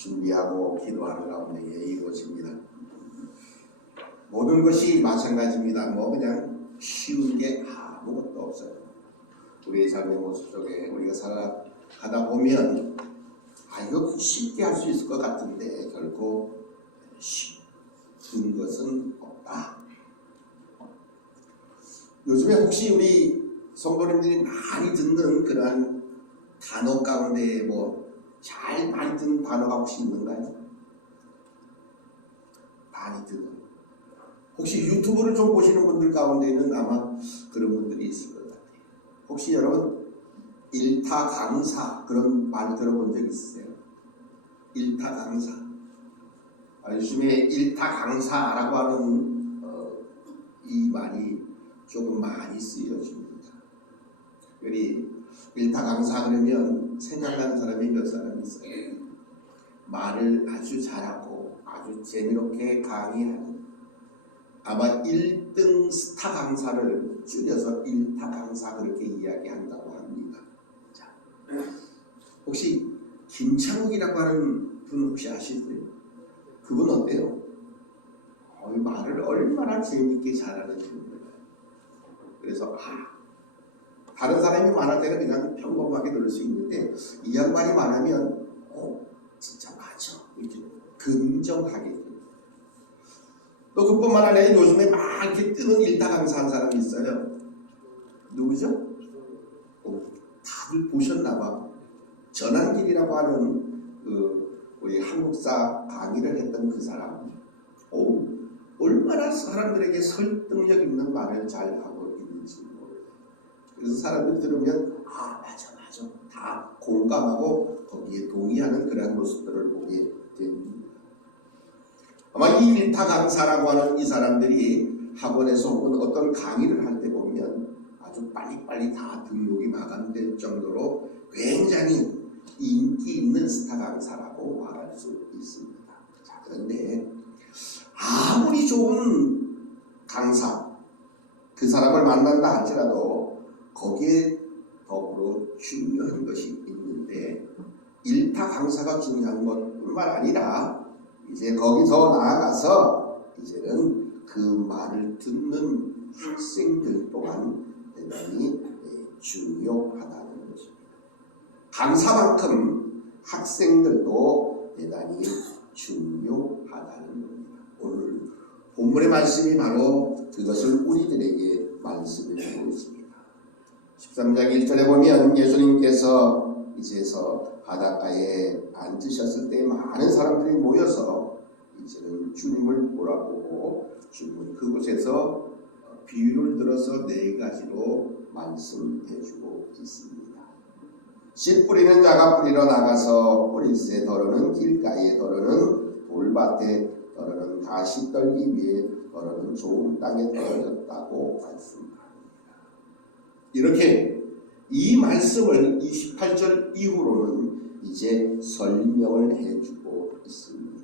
준비하고 기도하는 가운데 이루어집니다. 모든 것이 마찬가지입니다. 그냥 쉬운 게 아무것도 없어요. 우리의 삶의 모습 속에 우리가 살아가다 보면 이거 쉽게 할 수 있을 것 같은데 결코 쉬운 것은 없다. 요즘에 혹시 우리 성도님들이 많이 듣는 그러한 단어 가운데 잘 많이 듣는 단어가 혹시 있는가요? 많이 듣는. 혹시 유튜브를 좀 보시는 분들 가운데는 아마 그런 분들이 있을 것 같아요. 혹시 여러분 일타 강사 그런 말 들어본 적 있으세요? 일타 강사. 요즘에 일타 강사라고 하는 이 말이 조금 많이 쓰여집니다. 우리 일타 강사 그러면 생각나는 사람이 몇 사람 있어요? 말을 아주 잘하고 아주 재미롭게 강의하는 아마 1등 스타 강사를 줄여서 일타 강사 그렇게 이야기한다고 합니다. 자, 혹시 김창욱이라고 하는 분 혹시 아시세요? 그분 어때요? 말을 얼마나 재미있게 잘하는 분입니다. 그래서 다른 사람이 말할 때는 그냥 평범하게 들을 수 있는데 이 양반이 말하면 진짜 맞아 이렇게 긍정하게 됩니다. 또 그뿐만 아니라 요즘에 막 이렇게 뜨는 일타 강사 한 사람이 있어요. 누구죠? 다들 보셨나봐. 전한길이라고 하는 우리 한국사 강의를 했던 그 사람. 얼마나 사람들에게 설득력 있는 말을 잘 하고 있는지 모르겠어요. 그래서 사람들이 들으면 맞아 다 공감하고 거기에 동의하는 그런 모습들을 보게 됩니다. 아마 이 일타 강사라고 하는 이 사람들이 학원에서 혹은 어떤 강의를 할 때 보면 아주 빨리빨리 다 등록이 마감될 정도로 굉장히 인기 있는 스타 강사라고 말할 수 있습니다. 자, 그런데 아무리 좋은 강사, 그 사람을 만난다 할지라도 거기에 더불어 중요한 것이 있는데 일타 강사가 중요한 것뿐만 아니라 이제 거기서 나아가서 이제는 그 말을 듣는 학생들 또한 대단히 중요하다는 것입니다. 강사만큼 학생들도 대단히 중요하다는 겁니다. 오늘 본문의 말씀이 바로 그것을 우리들에게 말씀을 하고 있습니다. 13장 1절에 보면 예수님께서 이제서 바닷가에 앉으셨을 때 많은 사람들이 모여서 이제는 주님을 보라보고 주님은 그곳에서 비유를 들어서 4가지로 말씀해주고 있습니다. 씨 뿌리는 자가 뿌리러 나가서 뿌릴새 더러는 길가에 더러는 돌밭에 더러는 가시떨기 위에 더러는 좋은 땅에 떨어졌다고 말씀합니다. 이렇게 이 말씀을 28절 이후로는 이제 설명을 해주고 있습니다.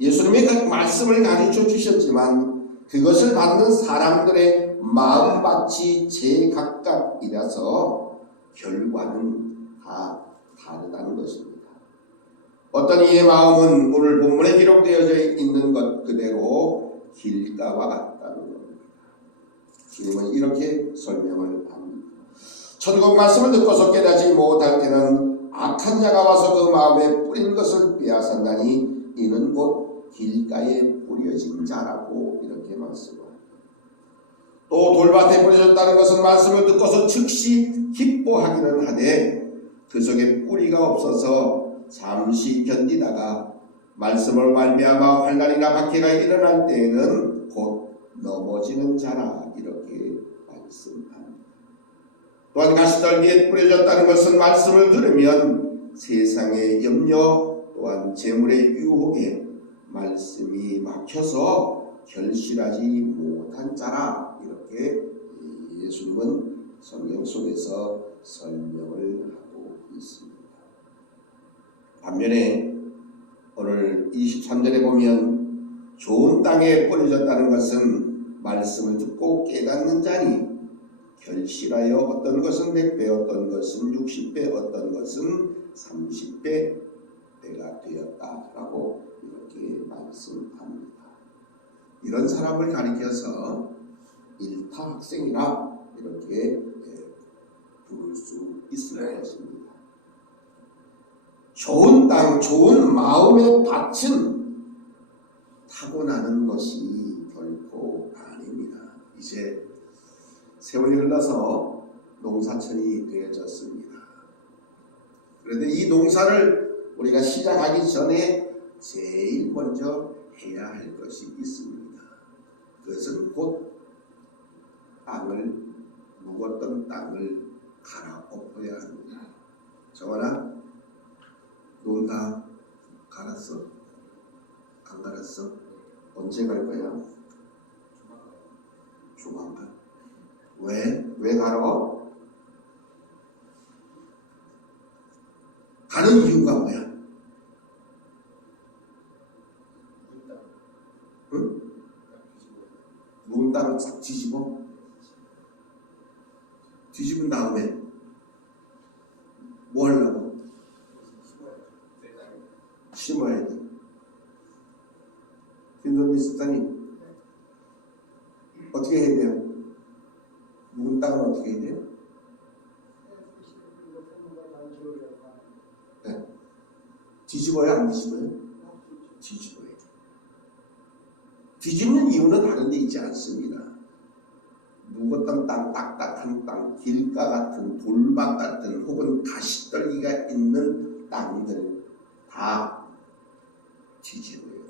예수님이 그 말씀을 가르쳐 주셨지만 그것을 받는 사람들의 마음밭이 제각각이라서 결과는 다 다르다는 것입니다. 어떤 이의 마음은 오늘 본문에 기록되어져 있는 것 그대로 길가와 같다는 겁니다. 주님은 이렇게 설명을 합니다. 천국 말씀을 듣고서 깨닫지 못할 때는 악한 자가 와서 그 마음에 뿌린 것을 빼앗았나니 이는 곧 길가에 뿌려진 자라고 이렇게 말씀합니다. 또 돌밭에 뿌려졌다는 것은 말씀을 듣고서 즉시 기뻐하기는 하되 그 속에 뿌리가 없어서 잠시 견디다가 말씀을 말미암아 환난이나 박해가 일어날 때에는 곧 넘어지는 자라 이렇게 말씀합니다. 또한 가시떨기에 뿌려졌다는 것은 말씀을 들으면 세상의 염려 또한 재물의 유혹에 말씀이 막혀서 결실하지 못한 자라 이렇게 예수님은 성경 속에서 설명을 하고 있습니다. 반면에 오늘 23절에 보면 좋은 땅에 뿌려졌다는 것은 말씀을 듣고 깨닫는 자니 결실하여 어떤 것은 100배, 어떤 것은 60배, 어떤 것은 30배, 말씀합니다. 이런 사람을 가리켜서 일타학생이라 이렇게 부를 수 있을 것입니다. 좋은 땅, 좋은 마음의 밭은 타고나는 것이 결코 아닙니다. 이제 세월이 흘러서 농사철이 되어졌습니다. 그런데 이 농사를 우리가 시작하기 전에 제일 먼저 해야 할 것이 있습니다. 그것은 곧 묵었던 땅을 갈아엎어야 합니다. 정원아, 논 다 갈았어? 안 갈았어? 언제 갈 거야? 조만간. 왜 갈아? 가는 이유가 뭐야? 응? 묵은 땅을 싹 뒤집어? 뒤집은 다음에 뭐 하려고? 심어야 돼. 김선미 집사님 어떻게 해야 돼요? 묵은 땅은 어떻게 해야 돼요? 네. 뒤집어요? 안 뒤집어요? 뒤집어요. 뒤집는 이유는 다른 데 있지 않습니다. 묵었던 땅, 딱딱한 땅, 길가 같은, 돌밭 같은 혹은 가시떨기가 있는 땅들 다 뒤집어야 돼요.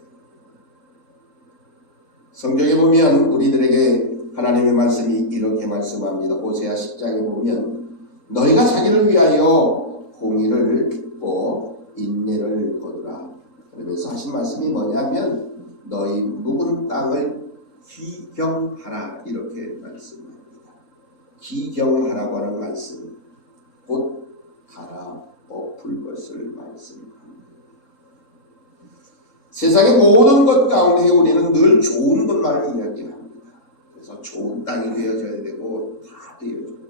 성경에 보면 우리들에게 하나님의 말씀이 이렇게 말씀합니다. 호세아 10장에 보면 너희가 자기를 위하여 공의를 긋고 인내를 거두라. 그러면서 하신 말씀이 뭐냐면 너희 묵은 땅을 기경하라 이렇게 말씀합니다. 기경하라고 하는 말씀 곧 갈아엎을 것을 말씀합니다. 세상의 모든 것 가운데 우리는 늘 좋은 것만을 이야기합니다. 그래서 좋은 땅이 되어져야 되고 다 되어져요.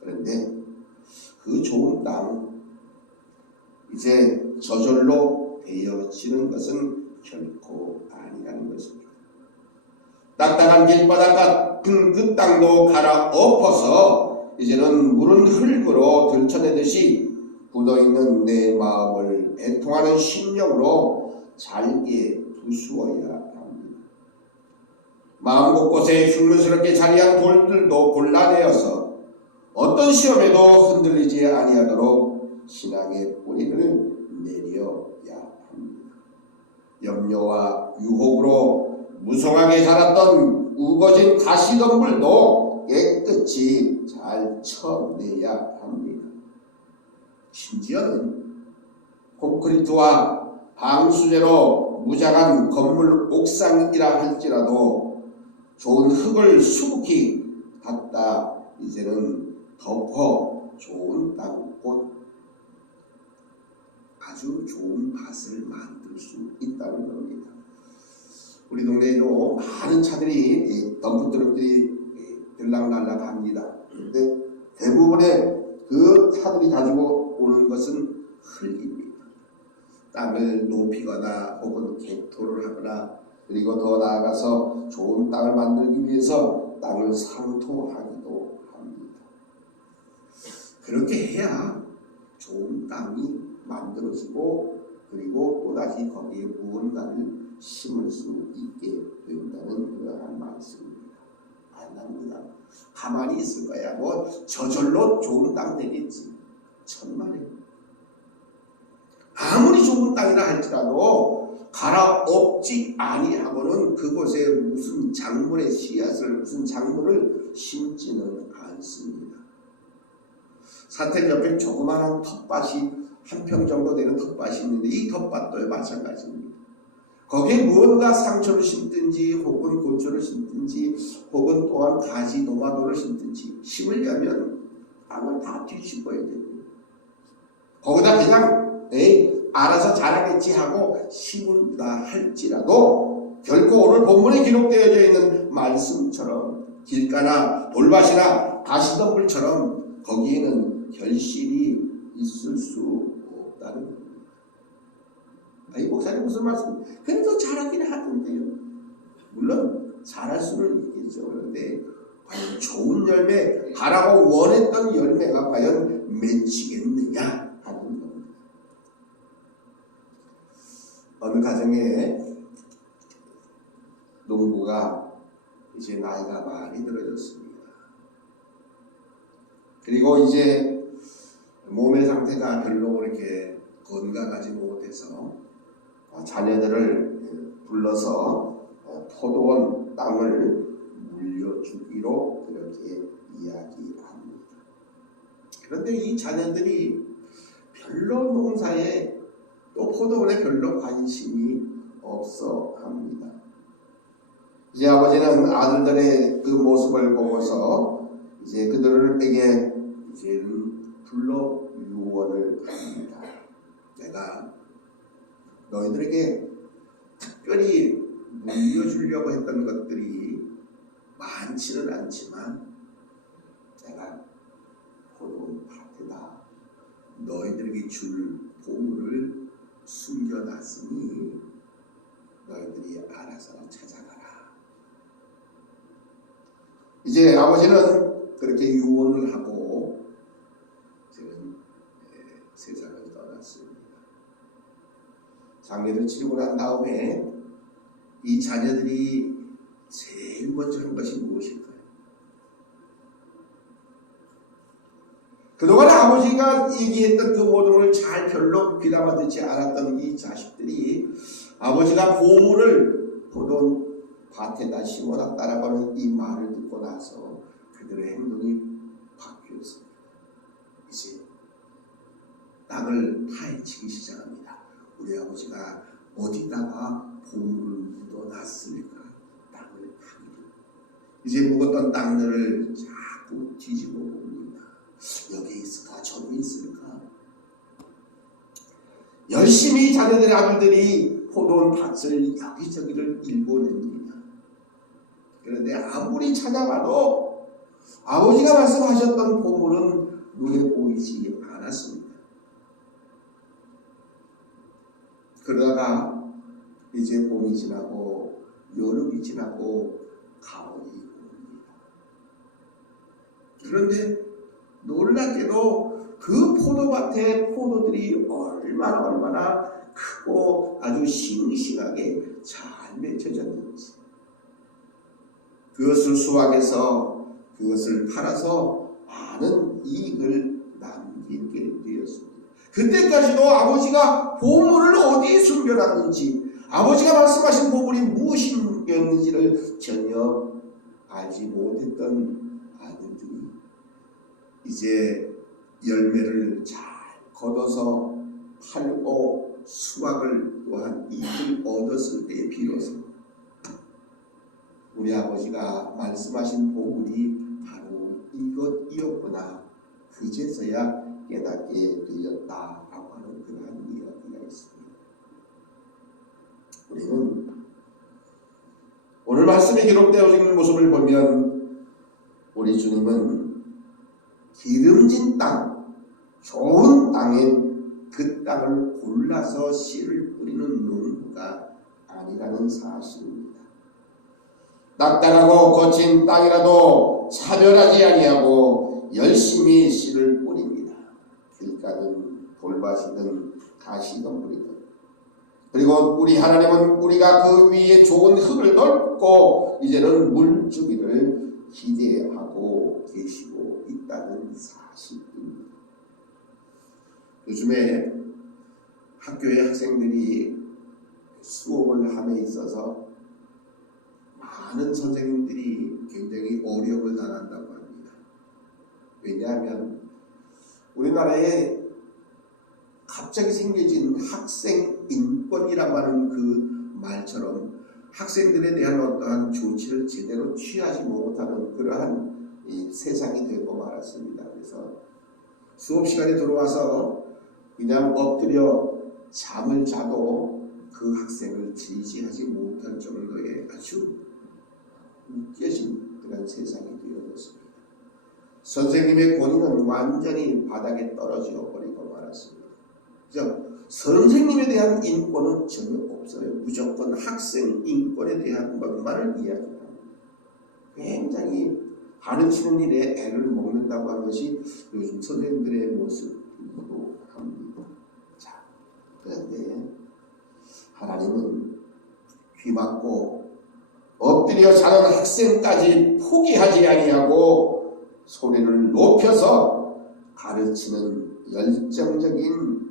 그런데 그 좋은 땅 이제 저절로 되어지는 것은 결코 아니라는 것입니다. 딱딱한 길바닥 같은 그 땅도 갈아엎어서 이제는 물은 흙으로 들춰내듯이 굳어있는 내 마음을 애통하는 심령으로 잘게 부수어야 합니다. 마음 곳곳에 흉물스럽게 자리한 돌들도 골라내어서 어떤 시험에도 흔들리지 아니하도록 신앙의 뿌리를 내려야 합니다. 염려와 유혹으로 무성하게 자랐던 우거진 가시덤불도 깨끗이 잘 쳐내야 합니다. 심지어는 콘크리트와 방수제로 무장한 건물 옥상이라 할지라도 좋은 흙을 수북히 갖다 이제는 덮어 좋은 땅, 곧 아주 좋은 밭을 만들 수 있다는 겁니다. 우리 동네에도 많은 차들이 덤프트럭들이 들락날락합니다. 그런데 대부분의 그 차들이 가지고 오는 것은 흙입니다. 땅을 높이거나 혹은 개토를 하거나 그리고 더 나아가서 좋은 땅을 만들기 위해서 땅을 상토하기도 합니다. 그렇게 해야 좋은 땅이 만들어지고 그리고 또다시 거기에 무언가를 심을 수 있게 된다는 그러한 말씀입니다. 안 합니다. 가만히 있을 거야. 뭐 저절로 좋은 땅 되겠지. 천만에. 아무리 좋은 땅이라 할지라도 갈아엎지 아니하고는 그곳에 무슨 작물의 씨앗을 무슨 작물을 심지는 않습니다. 사택 옆에 조그마한 텃밭이 한 평 정도 되는 텃밭이 있는데 이 텃밭도 마찬가지입니다. 거기에 무언가 상초를 심든지 혹은 고추를 심든지 혹은 또한 가지 도마도를 심든지 심으려면 땅을 다 뒤집어야 됩니다. 거기다 그냥 알아서 자라겠지 하고 심은다 할지라도 결코 오늘 본문에 기록되어져 있는 말씀처럼 길가나 돌밭이나 가시덤불처럼 거기에는 결실이 있을 수 없다는 겁니다. 목사님 무슨 말씀? 그래도 잘하긴 하던데요. 물론 잘할 수는 있겠죠. 그런데 과연 좋은 열매, 바라고 원했던 열매가 과연 맺히겠느냐 하는 겁니다. 어느 가정에 농부가 이제 나이가 많이 들어졌습니다. 그리고 이제 몸의 상태가 별로 이렇게 건강하지 못해서 자녀들을 불러서 포도원 땅을 물려주기로 그렇게 이야기합니다. 그런데 이 자녀들이 별로 농사에 또 포도원에 별로 관심이 없어 합니다. 이제 아버지는 아들들의 그 모습을 보고서 이제 그들에게 이제는 불러 유언을 합니다. 내가 너희들에게 특별히 물려주려고 했던 것들이 많지는 않지만 내가 포도원 밭에다 너희들에게 줄 보물을 숨겨놨으니 너희들이 알아서 찾아가라. 이제 아버지는 그렇게 유언을 하고 저는 세상을 떠났습니다. 장례를 치르고 난 다음에 이 자녀들이 제일 먼저 한 것이 무엇일까요? 그동안 아버지가 얘기했던 그 모든 걸 잘 별로 귀담아 듣지 않았던 이 자식들이 아버지가 보물을 포도원 밭에다 심어놨다라고 하는 이 말을 듣고 나서 그들의 행동이 바뀌었습니다. 이제 땅을 파헤치기 시작합니다. 우리 아버지가 어디다가 보물을 묻어놨을까? 땅을 파기로 이제 묵었던 땅들을 자꾸 뒤집어 봅니다. 여기 있을까? 저기 있을까? 열심히 자녀들의 아들들이 포도원 밭을 여기저기를 일궈냅니다. 그런데 아무리 찾아봐도 아버지가 말씀하셨던 보물은 눈에 보이지 않았습니다. 그러다가 이제 봄이 지나고 여름이 지나고 가을이 옵니다. 그런데 놀랍게도 그 포도밭에 포도들이 얼마나 크고 아주 싱싱하게 잘 맺혀졌는지, 그것을 수확해서 그것을 팔아서 많은 이익을 남기게 되었습니다. 그때까지도 아버지가 보물을 어디에 숨겨놨는지, 아버지가 말씀하신 보물이 무엇이었는지를 전혀 알지 못했던 아들들이 이제 열매를 잘 거둬서 팔고 수확을 또한 이익을 얻었을 때에 비로소 우리 아버지가 말씀하신 보물이 바로 이것이었구나, 그제서야 깨닫게 되었다라고 하는 그러한 이야기가 있습니다. 우리는 오늘 말씀에 기록되어 있는 모습을 보면 우리 주님은 기름진 땅, 좋은 땅에 그 땅을 골라서 씨를 뿌리는 농부가 아니라는 사실입니다. 낙달하고 거친 땅이라도 차별하지 아니하고 열심히 씨를 뿌립니다. 길가든 돌밭이든 가시덤불이든. 그리고 우리 하나님은 우리가 그 위에 좋은 흙을 넓고 이제는 물주기를 기대하고 계시고 있다는 사실입니다. 요즘에 학교의 학생들이 수업을 함에 있어서 많은 선생님들이 굉장히 어려움을 당한다고 합니다. 왜냐하면 우리나라에 갑자기 생겨진 학생 인권이라고 하는 그 말처럼 학생들에 대한 어떠한 조치를 제대로 취하지 못하는 그러한 세상이 되고 말았습니다. 그래서 수업 시간에 들어와서 그냥 엎드려 잠을 자도 그 학생을 지지하지 못할 정도의 아주 웃겨진 그런 세상이 되어졌습니다. 선생님의 권위는 완전히 바닥에 떨어져 버리고 말았습니다. 그래서 선생님에 대한 인권은 전혀 없어요. 무조건 학생 인권에 대한 것만을 이야기합니다. 굉장히 가르치는 일에 애를 먹는다고 하는 것이 요즘 선생님들의 모습이기도 합니다. 자, 그런데 하나님은 귀 막고 엎드려 자는 학생까지 포기하지 아니하고 소리를 높여서 가르치는 열정적인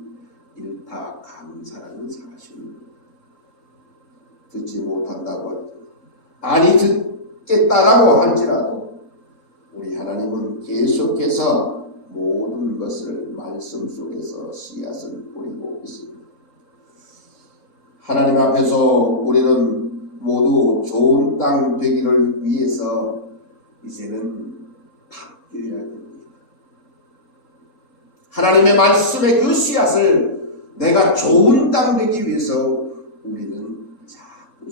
일타 강사라는 사실을 듣지 못한다고 할지라도, 아니 듣겠다라고 할지라도 우리 하나님은 계속해서 모든 것을 말씀 속에서 씨앗을 뿌리고 있습니다. 하나님 앞에서 우리는 모두 좋은 땅 되기를 위해서 이제는 바뀌어야 됩니다. 하나님의 말씀의 그 씨앗을 내가 좋은 땅 되기 위해서 우리는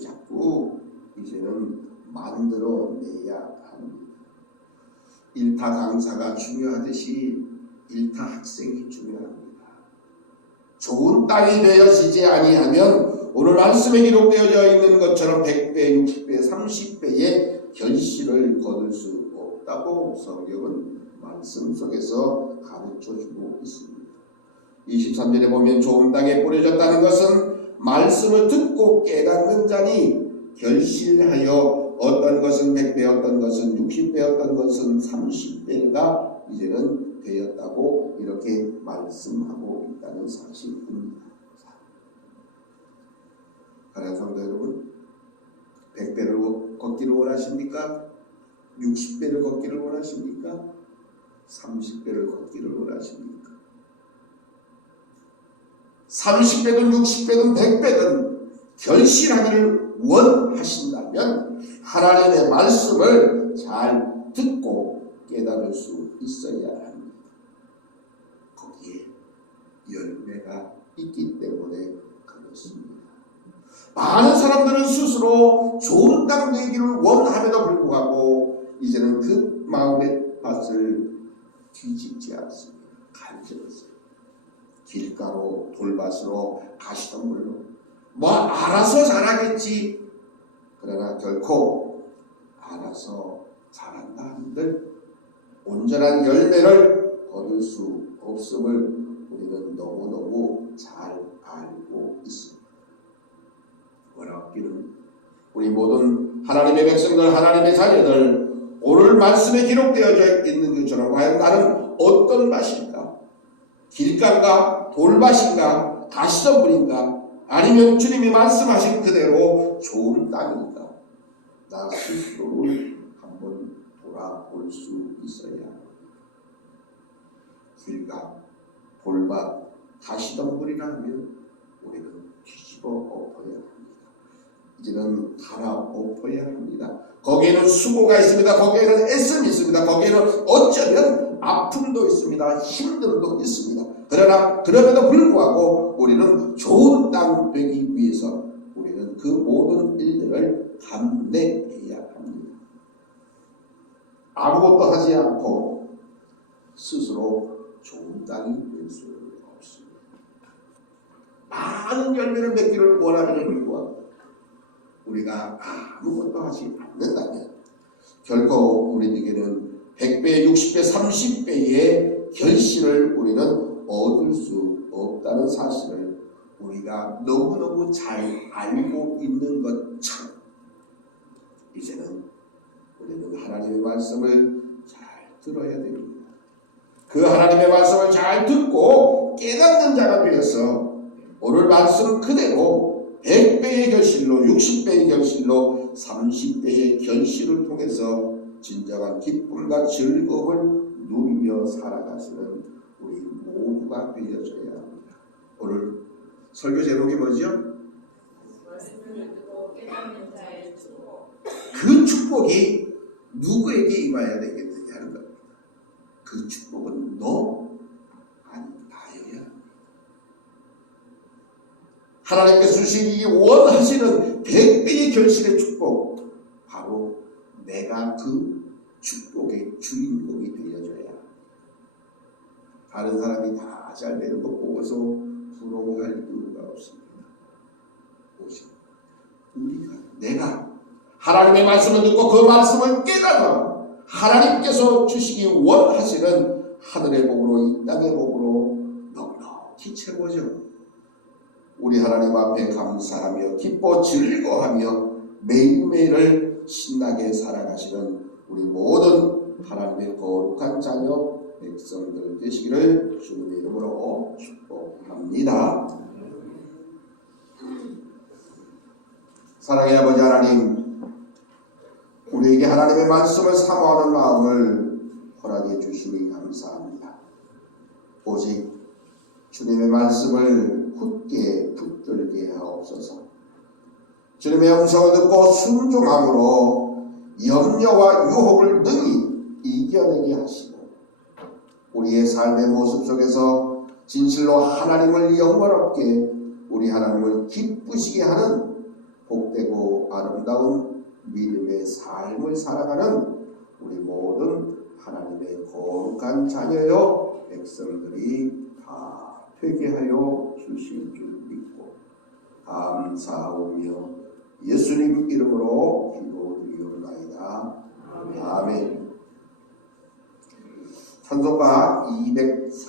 자꾸 이제는 만들어내야 합니다. 일타 강사가 중요하듯이 일타 학생이 중요합니다. 좋은 땅이 되어지지 아니하면 오늘 말씀에 기록되어져 있는 것처럼 100배, 60배, 30배의 결실을 거둘 수 없다고 성경은 말씀 속에서 가르쳐주고 있습니다. 23절에 보면 좋은 땅에 뿌려졌다는 것은 말씀을 듣고 깨닫는 자니 결실하여 어떤 것은 100배, 어떤 것은 60배, 어떤 것은 30배가 이제는 되었다고 이렇게 말씀하고 있다는 사실입니다. 사랑하는 성도 여러분, 100배를 걷기를 원하십니까? 60배를 걷기를 원하십니까? 30배를 걷기를 원하십니까? 30배든 60배든 100배든 결실하기를 원하신다면 하나님의 말씀을 잘 듣고 깨달을 수 있어야 합니다. 거기에 열매가 있기 때문에 그렇습니다. 많은 사람들은 스스로 좋은 땅 되기를 원함에도 불구하고 이제는 그 마음의 밭을 뒤집지 않습니다. 간절했어요. 길가로 돌밭으로 가시덤불로 알아서 자라겠지. 그러나 결코 알아서 자란다 한들 온전한 열매를 거둘 수 없음을 우리는 너무너무 잘 알고 있습니다. 원하기는 우리 모든 하나님의 백성들, 하나님의 자녀들, 오늘 말씀에 기록되어져 있는 것처럼 과연 나는 어떤 밭일까? 길가인가? 돌밭인가? 가시덤불인가? 아니면 주님이 말씀하신 그대로 좋은 땅인가? 나 스스로를 한번 돌아볼 수 있어야 합니다. 길가, 돌밭, 가시덤불이라 하면 우리는 뒤집어 엎어야 합니다. 이제는 갈아엎어야 합니다. 거기에는 수고가 있습니다. 거기에는 애씀이 있습니다. 거기에는 어쩌면 아픔도 있습니다. 힘듦도 있습니다. 그러나 그럼에도 불구하고 우리는 좋은 땅 되기 위해서 우리는 그 모든 일들을 감내해야 합니다. 아무것도 하지 않고 스스로 좋은 땅이 될 수 없습니다. 많은 열매를 맺기를 원하는 불구하고 우리가 아무것도 하지 않는다면 결코 우리에게는 100배, 60배, 30배의 결실을 우리는 얻을 수 없다는 사실을 우리가 너무너무 잘 알고 있는 것처럼 이제는 우리는 하나님의 말씀을 잘 들어야 됩니다. 그 하나님의 말씀을 잘 듣고 깨닫는 자가 되어서 오늘 말씀 그대로 100배의 결실로, 60배의 결실로, 30배의 결실을 통해서 진정한 기쁨과 즐거움을 누리며 살아가시는 우리 모두가 되어져야 합니다. 오늘 설교 제목이 뭐죠? 그 축복이 누구에게 임해야 되겠느냐 하는 겁니다. 그 축복은 너 아니 나여야 합니다. 하나님께서 주시기 원하시는 100배의 결실의 축복, 바로 내가 그 축복의 주인공이 되어줘야 합니다. 다른 사람이 다 잘 되는 거 보고서 부러워할 이유가 없습니다. 오직 내가 하나님의 말씀을 듣고 그 말씀을 깨달아 하나님께서 주시기 원하시는 하늘의 복으로 이 땅의 복으로 넉넉히 채워져 우리 하나님 앞에 감사하며 기뻐 즐거워하며 매일매일을 신나게 살아가시는 우리 모든 하나님의 거룩한 자녀 백성들 되시기를 주님의 이름으로 축복합니다. 사랑의 아버지 하나님, 우리에게 하나님의 말씀을 사모하는 마음을 허락해 주시니 감사합니다. 오직 주님의 말씀을 굳게 붙들게 하옵소서. 주님의 음성을 듣고 순종함으로 염려와 유혹을 능히 이겨내게 하시고 우리의 삶의 모습 속에서 진실로 하나님을 영광롭게 우리 하나님을 기쁘시게 하는 복되고 아름다운 믿음의 삶을 살아가는 우리 모든 하나님의 거룩한 자녀여 백성들이 다 되게 하여 주실 줄 믿고 감사하오며 예수님 이름으로 기도드리옵나이다. 아멘. 찬송가 200